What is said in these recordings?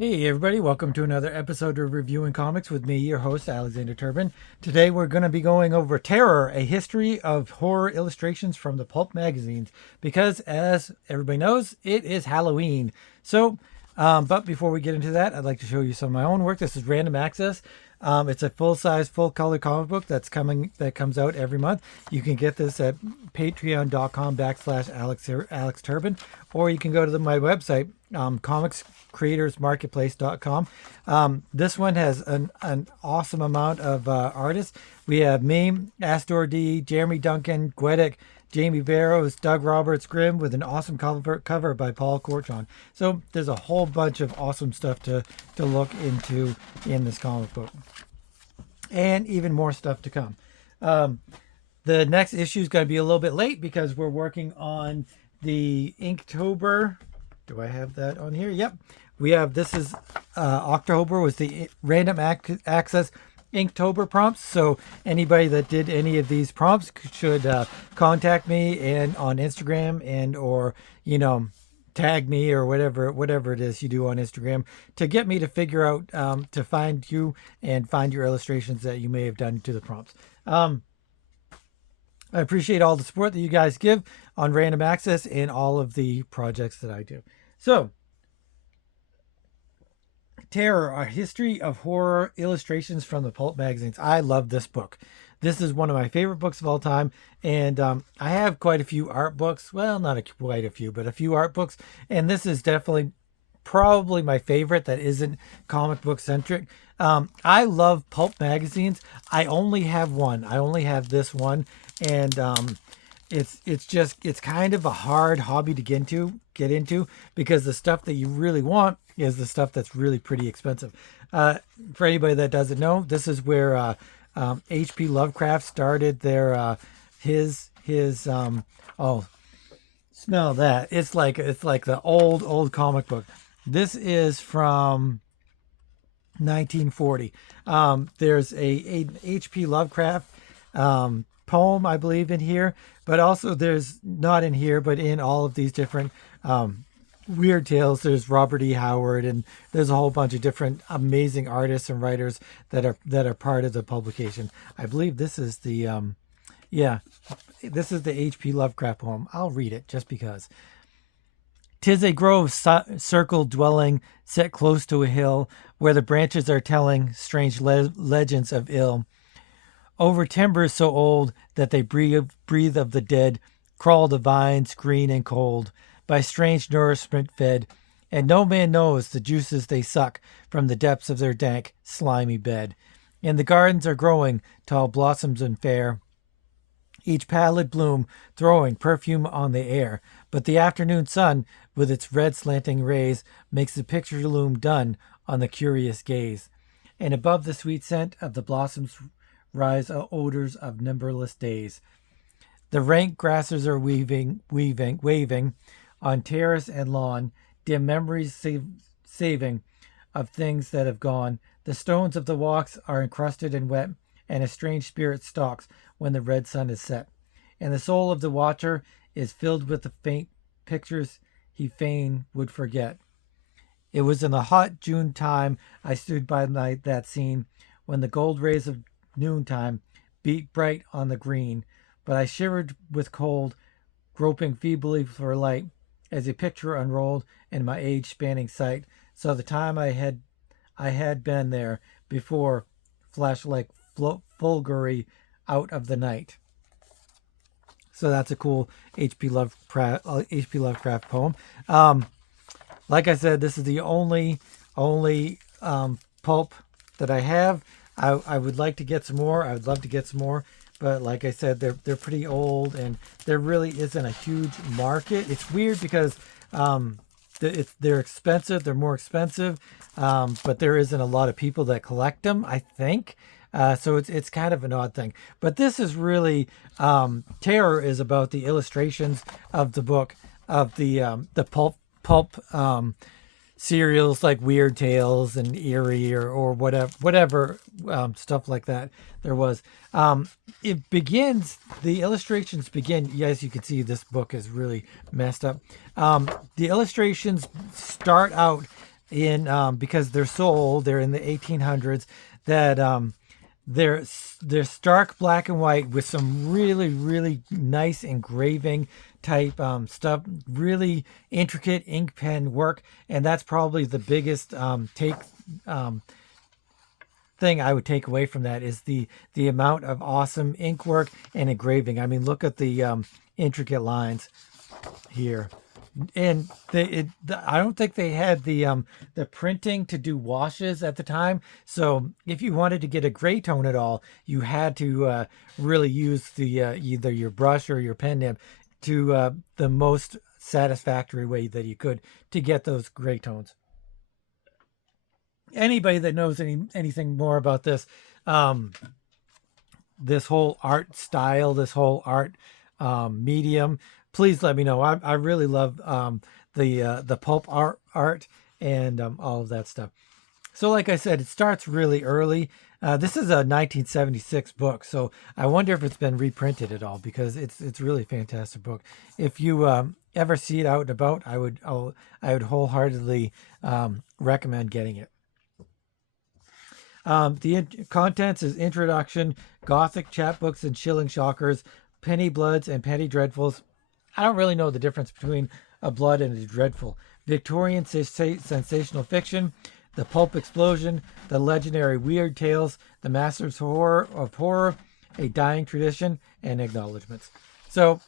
Hey everybody, welcome to another episode of Reviewing Comics with me, your host, Alexander Turbin. Today we're going to be going over Terror, a history of horror illustrations from the pulp magazines, because as everybody knows, it is Halloween. But before we get into that, I'd like to show you some of my own work. This is Random Access. It's a full-size, full-color comic book that comes out every month. You can get this at patreon.com/Alex Turbin, or you can go to my website, comicscreatorsmarketplace.com. This one has an awesome amount of artists. We have me, Astor D, Jeremy Duncan, Gwedick, Jamie Barrows, Doug Roberts Grimm, with an awesome cover by Paul Corchon. So there's a whole bunch of awesome stuff to look into in this comic book. And even more stuff to come. The next issue is going to be a little bit late because we're working on the Inktober. Do I have that on here? Yep. We have, this is October was the Random Access Inktober prompts. So anybody that did any of these prompts should contact me and on Instagram or tag me or whatever it is you do on Instagram to get me to figure out to find you and find your illustrations that you may have done to the prompts. I appreciate all the support that you guys give on Random Access and all of the projects that I do. So, Terror, a history of horror illustrations from the pulp magazines. I love this book. This is one of my favorite books of all time, and I have quite a few art books. Well, not quite a few, but a few art books, and this is definitely probably my favorite that isn't comic book centric. I love pulp magazines. I only have one. I only have this one, and it's kind of a hard hobby to get into because the stuff that you really want is the stuff that's really pretty expensive. For anybody that doesn't know, this is where H.P. Lovecraft started their his oh, smell that. It's like the old comic book. This is from 1940. There's a H.P. Lovecraft poem, I believe, in here, but also there's not in here, but in all of these different weird tales. There's Robert E. Howard, and there's a whole bunch of different amazing artists and writers that are part of the publication. I believe this is the this is the H.P. Lovecraft poem. I'll read it just because. 'Tis a grove circled dwelling set close to a hill, where the branches are telling strange legends of ill. Over timbers so old that they breathe of the dead, crawl the vines green and cold, by strange nourishment fed, and no man knows the juices they suck from the depths of their dank, slimy bed. And the gardens are growing tall blossoms and fair, each pallid bloom throwing perfume on the air. But the afternoon sun, with its red slanting rays, makes the picture loom dun on the curious gaze. And above the sweet scent of the blossoms rise odors of numberless days. The rank grasses are waving on terrace and lawn, dim memories saving of things that have gone. The stones of the walks are encrusted and wet, and a strange spirit stalks when the red sun is set. And the soul of the watcher is filled with the faint pictures he fain would forget. It was in the hot June time I stood by that scene, when the gold rays of noontime beat bright on the green, but I shivered with cold, groping feebly for light, as a picture unrolled in my age-spanning sight. So the time I had been there before flashed like fulgury out of the night. So that's a cool H.P. Lovecraft poem. Like I said, this is the only pulp that I have. I would like to get some more. I would love to get some more, but like I said, they're pretty old, and there really isn't a huge market. It's weird because they're expensive. They're more expensive, but there isn't a lot of people that collect them, I think. So it's kind of an odd thing. But this is really Terror is about the illustrations of the book of the pulp serials like Weird Tales and Eerie or whatever stuff like that there was. The illustrations begin, as you can see, this book is really messed up. The illustrations start out in because they're so old, they're in the 1800s, that they're they're stark black and white with some really nice engraving type stuff, really intricate ink pen work, and that's probably the biggest take um, thing I would take away from that is the amount of awesome ink work and engraving. I mean, look at the intricate lines here. And I don't think they had the printing to do washes at the time. So if you wanted to get a gray tone at all, you had to really use the either your brush or your pen nib to the most satisfactory way that you could to get those gray tones. Anybody that knows anything more about this, um, this whole art style, this whole art medium, please let me know. I really love the pulp art and all of that stuff. So, like I said, it starts really early. This is a 1976 book, so I wonder if it's been reprinted at all because it's really a fantastic book. If you ever see it out and about, I would wholeheartedly recommend getting it. Contents is introduction, gothic chapbooks and chilling shockers, penny bloods and penny dreadfuls. I don't really know the difference between a blood and a dreadful. Victorian sensational fiction, the pulp explosion, the legendary weird tales, the masters of horror, a dying tradition, and acknowledgments. So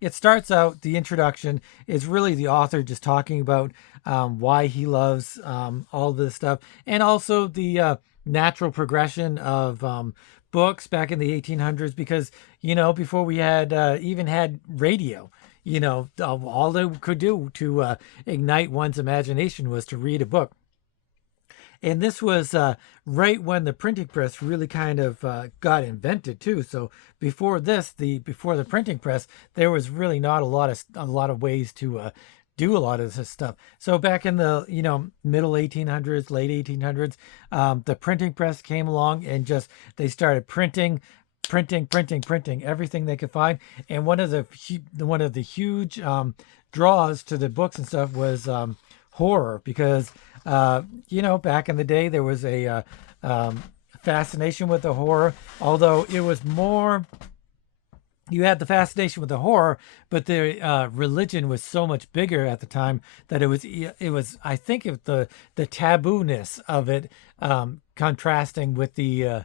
it starts out, the introduction is really the author just talking about why he loves all this stuff, and also the natural progression of books back in the 1800s, because, before we had even had radio, all they could do to ignite one's imagination was to read a book. And this was right when the printing press really kind of got invented too. So before the printing press, there was really not a lot of ways to do a lot of this stuff. So back in the middle 1800s, late 1800s, the printing press came along and just they started printing everything they could find. And one of the huge draws to the books and stuff was horror, because back in the day there was a fascination with the horror, although it was more, you had the fascination with the horror, but the religion was so much bigger at the time that it was I think the taboo-ness of it contrasting with the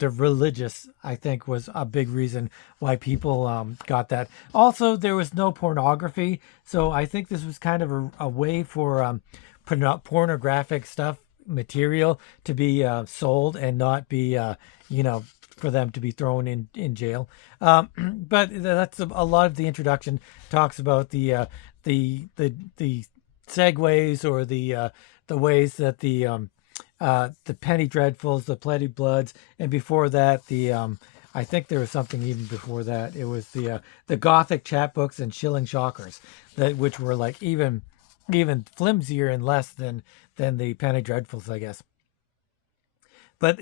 religious, I think, was a big reason why people got that. Also, there was no pornography, so I think this was kind of a way for pornographic stuff material to be sold and not be for them to be thrown in jail. But that's a lot of the introduction talks about the segues, or the ways that the penny dreadfuls, the penny bloods, and before that I think there was something even before that. It was the gothic chapbooks and chilling shockers, which were like even flimsier and less than the penny dreadfuls, I guess. But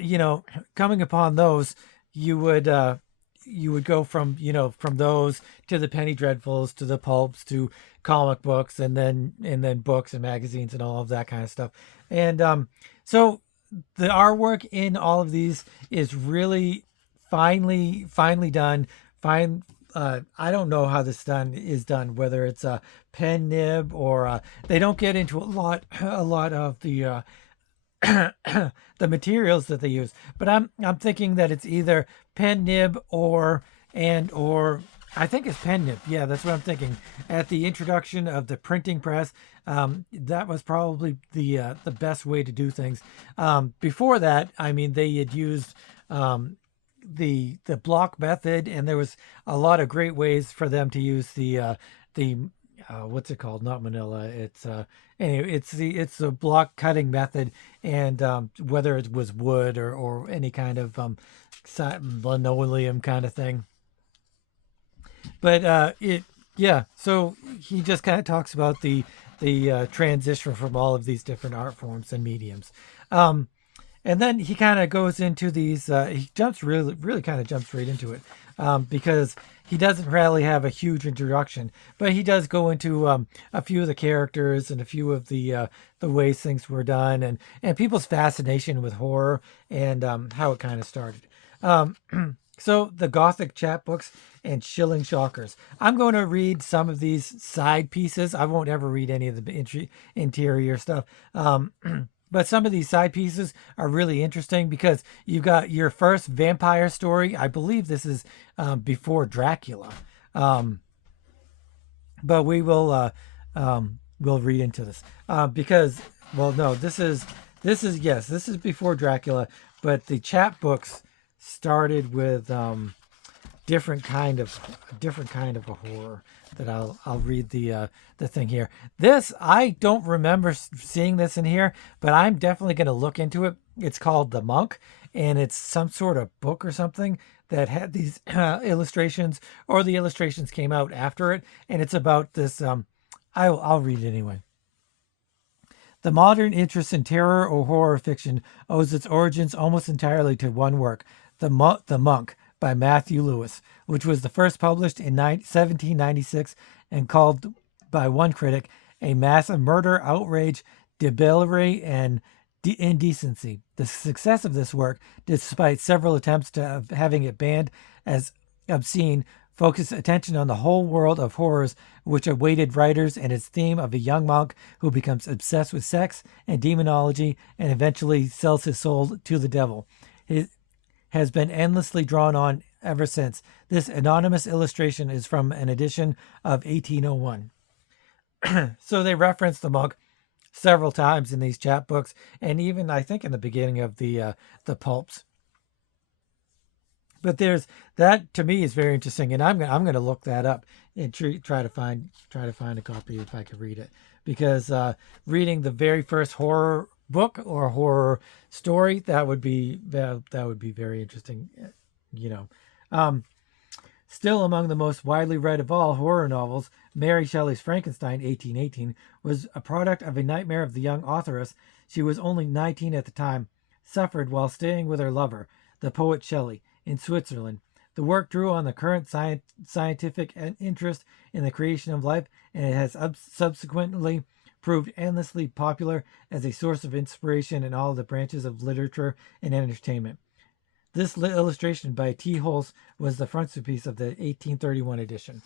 coming upon those, you would go from those to the penny dreadfuls, to the pulps, to comic books, and then books and magazines and all of that kind of stuff. And so the artwork in all of these is really finely done. Fine. I don't know how this is done, whether it's a pen nib or they don't get into a lot of the the materials that they use. But I'm thinking that it's either pen nib or I think it's pen nib. Yeah, that's what I'm thinking. At the introduction of the printing press, that was probably the best way to do things. Before that, I mean, they had used the block method, and there was a lot of great ways for them to use the what's it called? Not manila. It's anyway, it's the block cutting method, and whether it was wood or any kind of linoleum kind of thing. But so he just kind of talks about the transition from all of these different art forms and mediums. And then he kind of goes into these. He jumps really kind of jumps right into it. because he doesn't really have a huge introduction, but he does go into a few of the characters and a few of the ways things were done, and people's fascination with horror and how it kind of started. Um, so the Gothic chapbooks and Shilling Shockers. I'm going to read some of these side pieces. I won't ever read any of the interior stuff. But some of these side pieces are really interesting because you've got your first vampire story. I believe this is before Dracula, um, but we'll read into this because well, no, this is yes, this is before Dracula, but the chapbooks started with different kind of a horror that I'll read the thing here. This I don't remember seeing this in here, but I'm definitely going to look into it. It's called The Monk, and it's some sort of book or something that had these illustrations, or the illustrations came out after it, and it's about this. I'll read it anyway. The modern interest in terror or horror fiction owes its origins almost entirely to one work, The Monk by Matthew Lewis, which was the first published in 1796 and called by one critic a mass of murder, outrage, debauchery, and indecency. The success of this work, despite several attempts to having it banned as obscene, focused attention on the whole world of horrors which awaited writers and its theme of a young monk who becomes obsessed with sex and demonology and eventually sells his soul to the devil. It has been endlessly drawn on ever since. This anonymous illustration is from an edition of 1801. So they reference the monk several times in these chapbooks, and even I think in the beginning of the pulps. But there's that to me is very interesting, and I'm going to look that up and try to find a copy if I can read it, because reading the very first horror book or horror story, that would be very interesting, you know. Still among the most widely read of all horror novels, Mary Shelley's Frankenstein, 1818, was a product of a nightmare of the young authoress. She was only 19 at the time, suffered while staying with her lover, the poet Shelley, in Switzerland. The work drew on the current scientific interest in the creation of life, and it has subsequently proved endlessly popular as a source of inspiration in all the branches of literature and entertainment. This illustration by T. Hulse was the frontispiece of the 1831 edition.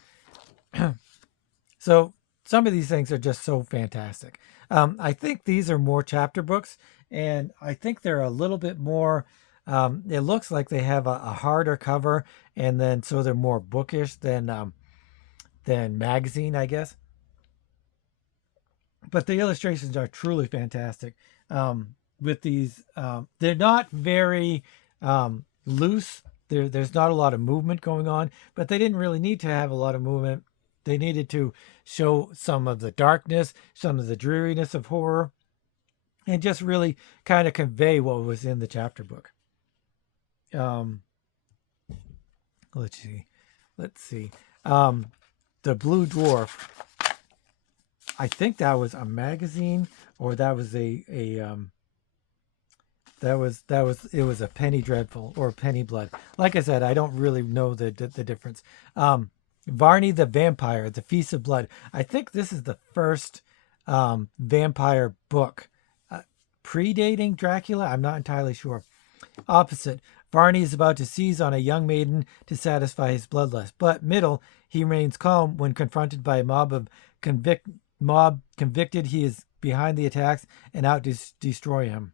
So some of these things are just so fantastic. I think these are more chapter books, and I think they're a little bit more. It looks like they have a harder cover, and then so they're more bookish than magazine, I guess. But the illustrations are truly fantastic. With these, they're not very loose. There's not a lot of movement going on, but they didn't really need to have a lot of movement. They needed to show some of the darkness, some of the dreariness of horror, and just really kind of convey what was in the chapter book. Let's see. The Blue Dwarf. I think that was a magazine, or that was it was a Penny Dreadful or Penny Blood. Like I said, I don't really know the difference. Varney the Vampire, The Feast of Blood. I think this is the first vampire book predating Dracula. I'm not entirely sure. Opposite, Varney is about to seize on a young maiden to satisfy his bloodlust, but middle, he remains calm when confronted by a mob convicted he is behind the attacks and out to destroy him.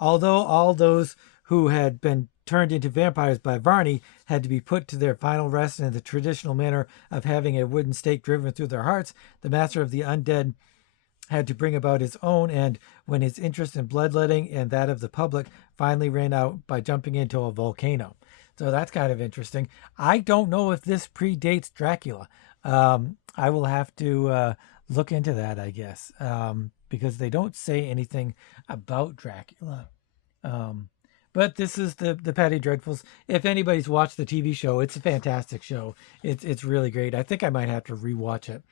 Although all those who had been turned into vampires by Varney had to be put to their final rest in the traditional manner of having a wooden stake driven through their hearts, the master of the undead had to bring about his own, and when his interest in bloodletting and that of the public finally ran out by jumping into a volcano. So that's kind of interesting. I don't know if this predates Dracula. I will have to look into that, I guess, because they don't say anything about Dracula. But this is the Patty Dreadfuls. If anybody's watched the TV show, it's a fantastic show. It's really great. I think I might have to rewatch it.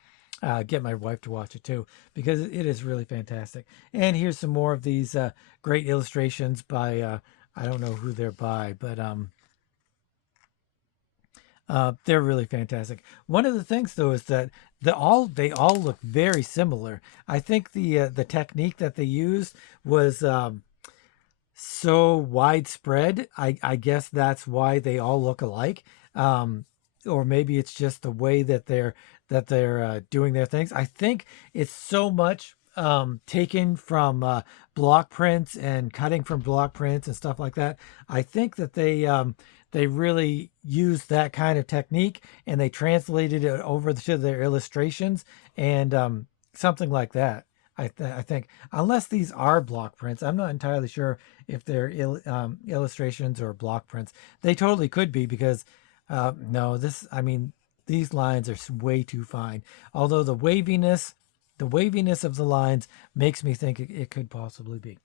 Get my wife to watch it too, because it is really fantastic. And here's some more of these great illustrations by I don't know who they're by, but They're really fantastic. One of the things though is that they all look very similar. I think the technique that they used was so widespread. I guess that's why they all look alike. Um, or maybe it's just the way that they're doing their things. I think it's so much taken from block prints and cutting from block prints and stuff like that. I think that they really used that kind of technique and they translated it over to their illustrations and something like that. I think unless these are block prints, I'm not entirely sure if they're illustrations or block prints. They totally could be because no, I mean, these lines are way too fine. Although the waviness of the lines makes me think it could possibly be.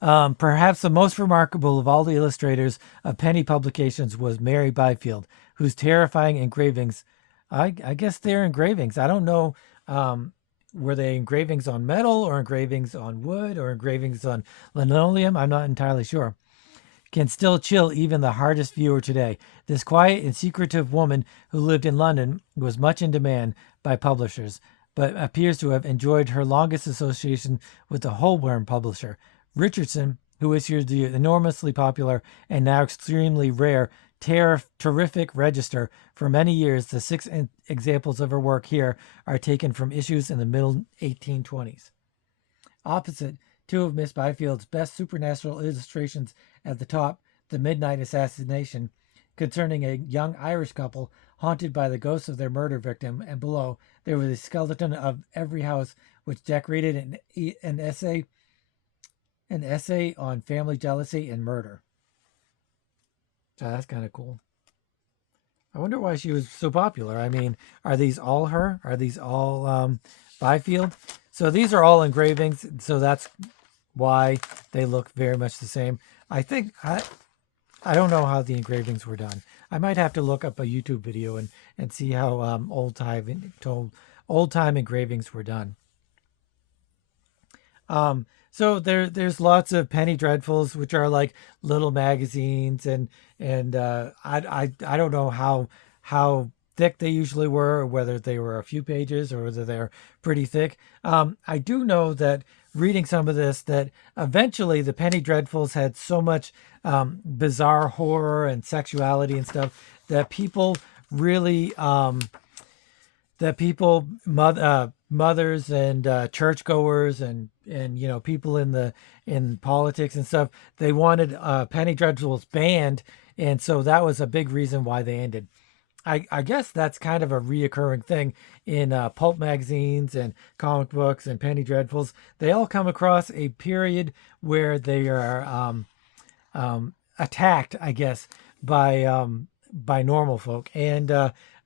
Perhaps the most remarkable of all the illustrators of penny publications was Mary Byfield, whose terrifying engravings, I guess they're engravings. I don't know, were they engravings on metal or engravings on wood or engravings on linoleum? I'm not entirely sure. Can still chill even the hardest viewer today. This quiet and secretive woman who lived in London was much in demand by publishers, but appears to have enjoyed her longest association with the Holborn publisher, Richardson, who issued the enormously popular and now extremely rare Terrific Register. For many years, the six examples of her work here are taken from issues in the middle 1820s. Opposite, two of Miss Byfield's best supernatural illustrations at the top, The Midnight Assassination, concerning a young Irish couple haunted by the ghosts of their murder victim, and below, there was a skeleton of every house, which decorated an essay on family jealousy and murder. So that's kind of cool. I wonder why she was so popular. I mean, are these all her? Are these all Byfield? So these are all engravings, so that's why they look very much the same. I don't know how the engravings were done. I might have to look up a YouTube video and see how old time engravings were done. So there's lots of penny dreadfuls, which are like little magazines, and I don't know how thick they usually were, or whether they were a few pages or whether they're pretty thick. I do know that reading some of this, that eventually the penny dreadfuls had so much bizarre horror and sexuality and stuff that people really mothers and churchgoers and people in politics and stuff, they wanted penny dreadfuls banned, and so that was a big reason why they ended. I guess that's kind of a reoccurring thing in pulp magazines and comic books and penny dreadfuls. They all come across a period where they are attacked, I guess, by normal folk, and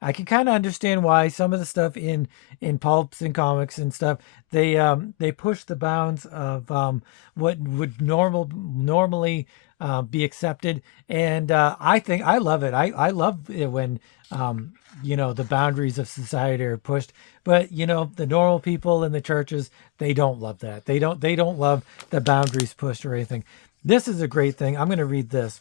I can kind of understand why some of the stuff in pulps and comics and stuff, they push the bounds of what would normally be accepted, and I love it. I love it when the boundaries of society are pushed. But the normal people in the churches, they don't love that. They don't love the boundaries pushed or anything. This is a great thing. I'm going to read this.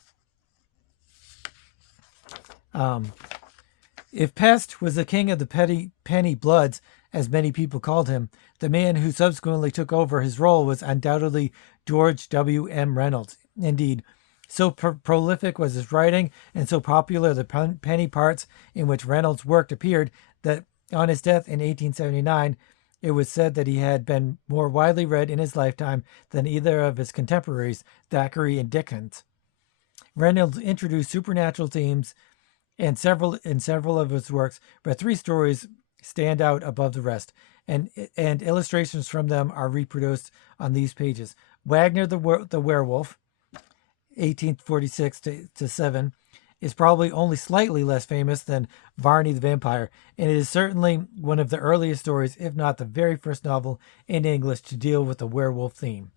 If Pest was the king of the penny bloods, as many people called him, the man who subsequently took over his role was undoubtedly George W. M. Reynolds. Indeed, so prolific was his writing and so popular the penny parts in which Reynolds worked appeared that on his death in 1879, it was said that he had been more widely read in his lifetime than either of his contemporaries, Thackeray and Dickens. Reynolds introduced supernatural themes in several of his works, but three stories stand out above the rest, and illustrations from them are reproduced on these pages. Wagner the Werewolf, 1846 to 7, is probably only slightly less famous than Varney the Vampire, and it is certainly one of the earliest stories, if not the very first novel in English to deal with the werewolf theme.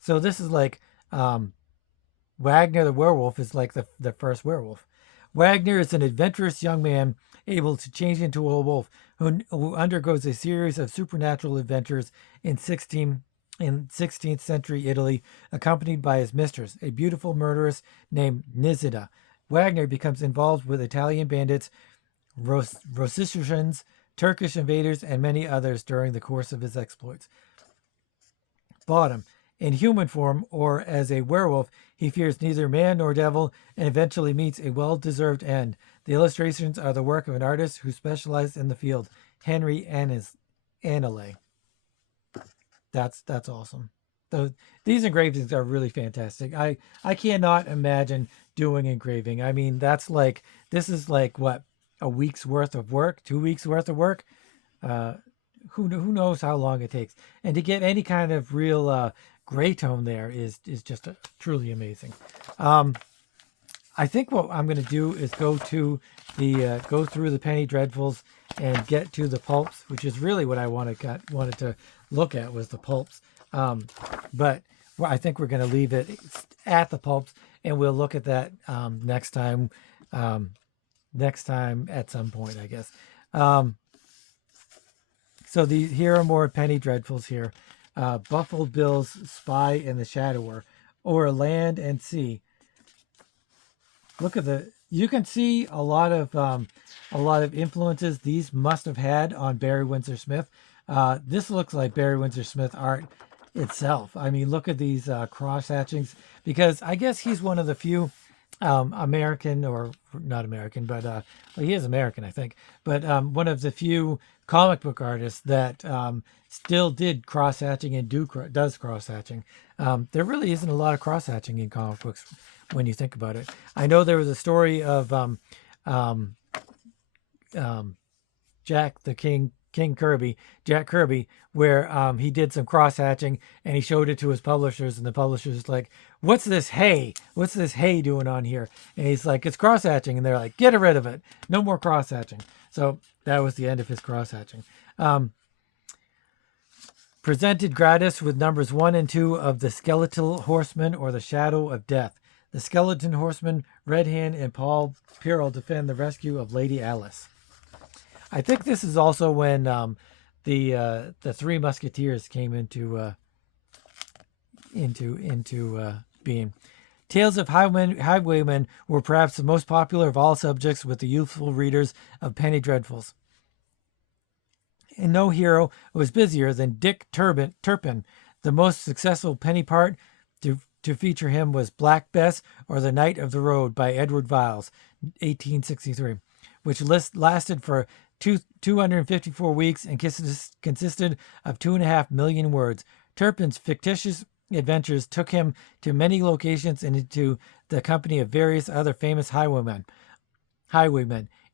So this is like Wagner the Werewolf is like the first werewolf. Wagner is an adventurous young man able to change into a wolf who undergoes a series of supernatural adventures in 16th century Italy, accompanied by his mistress, a beautiful murderess named Nisida. Wagner becomes involved with Italian bandits, Rosicrucians, Turkish invaders, and many others during the course of his exploits. Bottom. In human form, or as a werewolf, he fears neither man nor devil and eventually meets a well-deserved end. The illustrations are the work of an artist who specialized in the field, Henry Annele. That's awesome. These engravings are really fantastic. I cannot imagine doing engraving. I mean, this is like what, a week's worth of work, 2 weeks worth of work. Who knows how long it takes, and to get any kind of real gray tone there is just truly amazing. I think what I'm going to do is go through the Penny Dreadfuls and get to the pulps, which is really what I wanted to look at, was the pulps. But I think we're going to leave it at the pulps, and we'll look at that next time. Next time at some point, I guess. So here are more Penny Dreadfuls here. Buffalo Bill's Spy and the Shadower, or Land and Sea. Look at you can see a lot of influences these must have had on Barry Windsor Smith. This looks like Barry Windsor Smith art itself. I mean, look at these cross hatchings, because I guess he's one of the few American, or not American, but well, he is American, I think, but one of the few comic book artists that still did cross hatching and does cross hatching. There really isn't a lot of cross hatching in comic books when you think about it. I know there was a story of Jack Kirby, where he did some cross hatching and he showed it to his publishers, and the publishers like, "What's this hay? What's this hay doing on here?" And he's like, "It's cross hatching," and they're like, "Get rid of it. No more cross hatching." So that was the end of his cross hatching. Presented gratis with numbers 1 and 2 of The Skeletal Horseman or The Shadow of Death. The Skeleton Horseman, Red Hand, and Paul Pyrrell defend the rescue of Lady Alice. I think this is also when the Three Musketeers came into being. Tales of Highwaymen were perhaps the most popular of all subjects with the youthful readers of Penny Dreadfuls. And no hero was busier than Dick Turpin. The most successful penny part to feature him was Black Bess, or The Knight of the Road by Edward Viles, 1863, which lasted for 254 weeks and consisted of 2.5 million words. Turpin's fictitious adventures took him to many locations and into the company of various other famous highwaymen.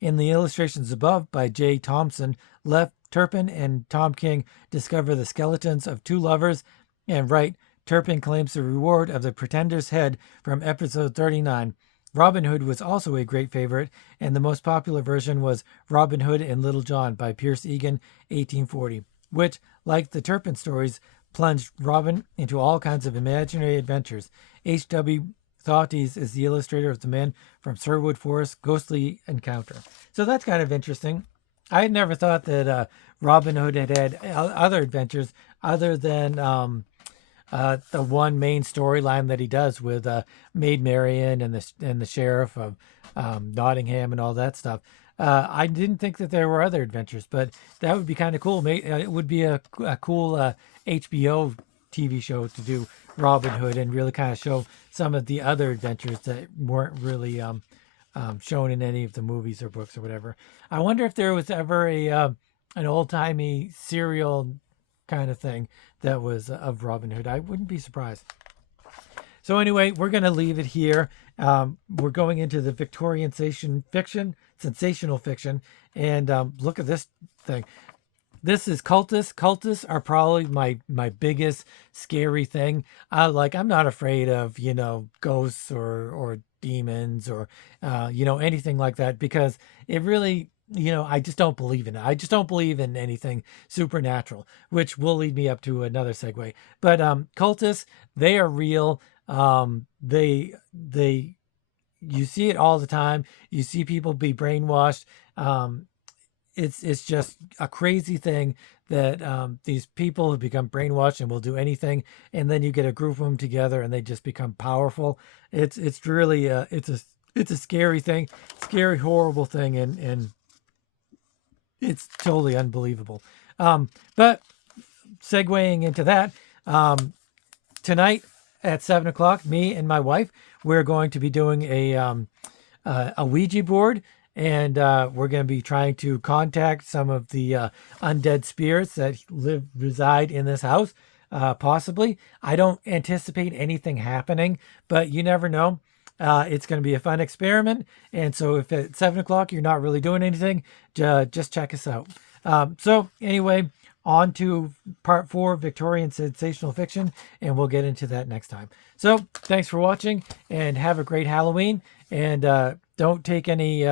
In the illustrations above by J. Thompson, Turpin and Tom King discover the skeletons of 2 lovers, and write, Turpin claims the reward of the Pretender's head from episode 39. Robin Hood was also a great favorite, and the most popular version was Robin Hood and Little John by Pierce Egan, 1840, which, like the Turpin stories, plunged Robin into all kinds of imaginary adventures. H.W. Thaughties is the illustrator of the Men from Sherwood Forest Ghostly Encounter. So that's kind of interesting. I had never thought that Robin Hood had other adventures other than the one main storyline that he does with Maid Marian and the sheriff of Nottingham and all that stuff. I didn't think that there were other adventures, but that would be kind of cool. It would be a cool HBO TV show to do Robin Hood and really kind of show some of the other adventures that weren't really shown in any of the movies or books or whatever. I wonder if there was ever an old-timey serial kind of thing that was of Robin Hood. I wouldn't be surprised. So anyway, we're going to leave it here. We're going into the Victorian sensational fiction, and look at this thing. This is cultists. Cultists are probably my biggest scary thing. I'm not afraid of, ghosts or demons or, anything like that, because it really, I just don't believe in it. I just don't believe in anything supernatural, which will lead me up to another segue. But cultists, they are real. You see it all the time. You see people be brainwashed. It's just a crazy thing that these people have become brainwashed and will do anything, and then you get a group of them together and they just become powerful. It's really it's it's a scary thing, scary, horrible thing, and it's totally unbelievable. But segueing into that, tonight at 7 o'clock, me and my wife, we're going to be doing a Ouija board, and we're going to be trying to contact some of the undead spirits that reside in this house. Possibly, I don't anticipate anything happening, but you never know. It's going to be a fun experiment, and so if at 7 o'clock you're not really doing anything, just check us out. So anyway, on to part 4, Victorian sensational fiction, and we'll get into that next time. So thanks for watching, and have a great Halloween. And don't take any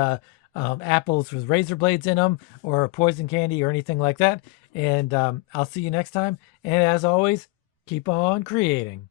apples with razor blades in them, or poison candy, or anything like that. And I'll see you next time. And as always, keep on creating.